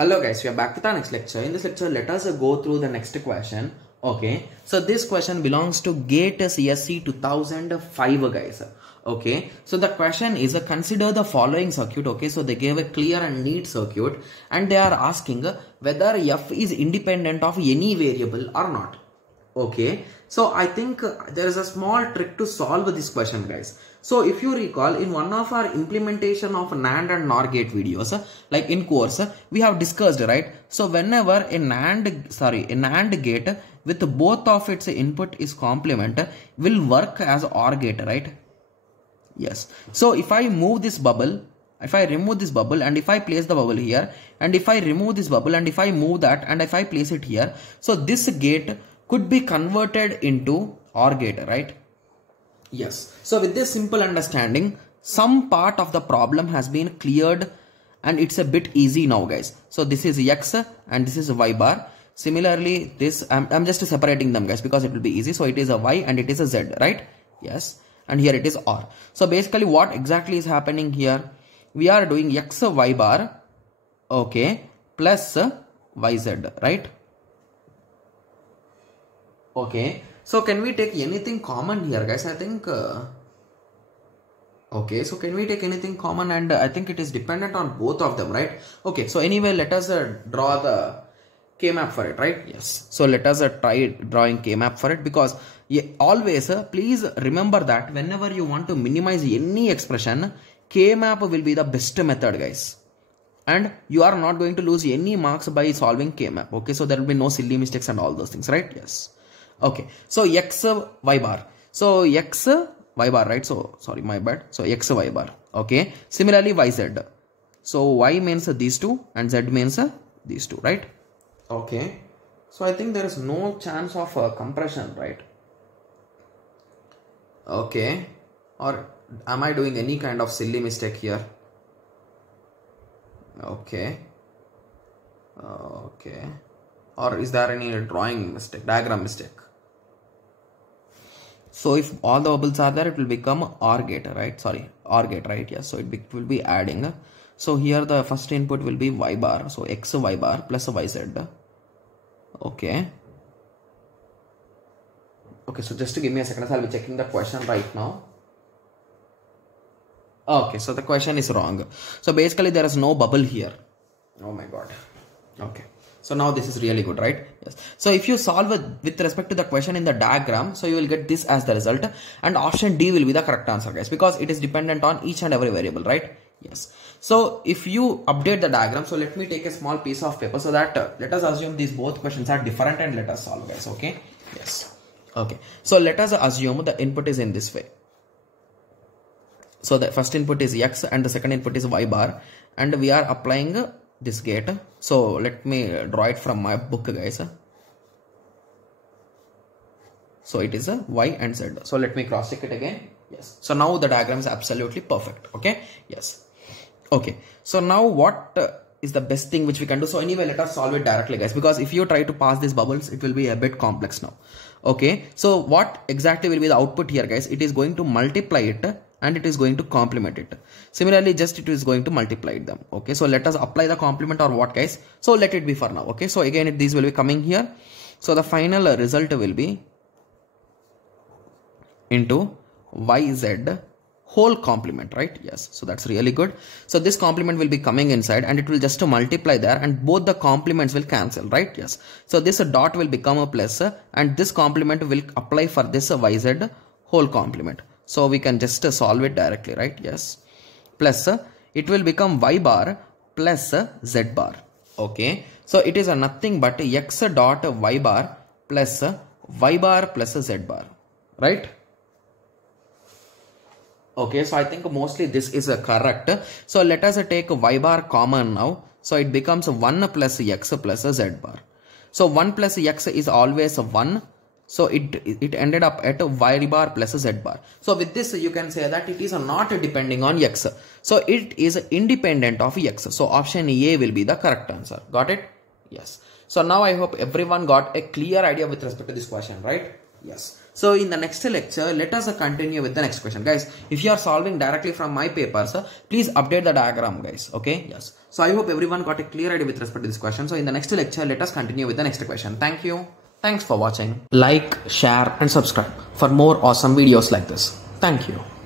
Hello guys, we are back with our next lecture. In this lecture, let us go through the next question. Okay, so this question belongs to GATE CSE 2005 guys. Okay, so the question is consider the following circuit. Okay, so they gave a clear and neat circuit and they are asking whether F is independent of any variable or not. Okay, so I think there is a small trick to solve this question guys. So if you recall, in one of our implementation of NAND and NOR gate videos, like in course, we have discussed, right? So whenever a NAND gate with both of its input is complement will work as OR gate, right? Yes. So if I move this bubble, if I remove this bubble and if I place the bubble here, and if I remove this bubble and if I move that and if I place it here, so this gate could be converted into OR gate, right? Yes. So with this simple understanding, some part of the problem has been cleared and it's a bit easy now guys. So this is X and this is Y bar. Similarly, this I'm just separating them guys because it will be easy. So it is a Y and it is a Z, right? Yes. And here it is R. So basically what exactly is happening here? We are doing X Y bar, okay, plus YZ, right? Okay. So can we take anything common here guys? I think okay, so can we take anything common, and I think it is dependent on both of them, right? Okay, so anyway, let us draw the K-map for it, right? Yes. So let us try drawing K-map for it, because always please remember that whenever you want to minimize any expression, K-map will be the best method guys. And you are not going to lose any marks by solving K-map. Okay, so there will be no silly mistakes and all those things, right? Yes. Okay, so X Y bar. So X Y bar, right? So sorry, my bad. So X Y bar. Okay. Similarly, YZ. So Y means these two and Z means these two, right? Okay. So I think there is no chance of compression, right? Okay. Or am I doing any kind of silly mistake here? Okay. Okay. Or is there any drawing mistake, diagram mistake? So if all the bubbles are there, it will become OR gate, right? Sorry, OR gate, right? Yes. So it will be adding. So here the first input will be Y bar. So X Y bar plus YZ. Okay. Okay. So just to give me a second, I'll be checking the question right now. Okay. So the question is wrong. So basically there is no bubble here. Oh my God. Okay. So now this is really good, right? Yes. So if you solve it with respect to the question in the diagram, so you will get this as the result, and option D will be the correct answer guys, because it is dependent on each and every variable, right? Yes. So if you update the diagram, so let me take a small piece of paper so that let us assume these both questions are different and let us solve guys. Okay. Yes. Okay. So let us assume the input is in this way. So the first input is X and the second input is Y bar, and we are applying this gate. So let me draw it from my book guys. So it is a Y and Z. So let me cross check it again. Yes. So now the diagram is absolutely perfect. Okay. Yes. Okay. So now what is the best thing which we can do? So anyway, let us solve it directly guys, because if you try to pass these bubbles, it will be a bit complex now. Okay. So what exactly will be the output here guys? It is going to multiply it and it is going to complement it. Similarly, just it is going to multiply them. Okay, so let us apply the complement or what guys? So let it be for now. Okay, so again these will be coming here. So the final result will be into YZ whole complement, right? Yes, so that's really good. So this complement will be coming inside and it will just to multiply there, and both the complements will cancel, right? Yes, so this dot will become a plus and this complement will apply for this YZ whole complement. So we can just solve it directly, right? Yes. Plus it will become Y bar plus Z bar. Okay. So it is nothing but X dot Y bar plus Y bar plus Z bar. Right? Okay. So I think mostly this is correct. So let us take Y bar common now. So it becomes 1 plus X plus Z bar. So 1 plus X is always 1. So it ended up at Y bar plus Z bar. So with this you can say that it is not depending on X. So it is independent of X. So option A will be the correct answer. Got it? Yes. So now I hope everyone got a clear idea with respect to this question, right? Yes. So in the next lecture, let us continue with the next question. Guys, if you are solving directly from my papers, please update the diagram, guys. Okay. Yes. So I hope everyone got a clear idea with respect to this question. So in the next lecture, let us continue with the next question. Thank you. Thanks for watching. Like, share and subscribe for more awesome videos like this. Thank you.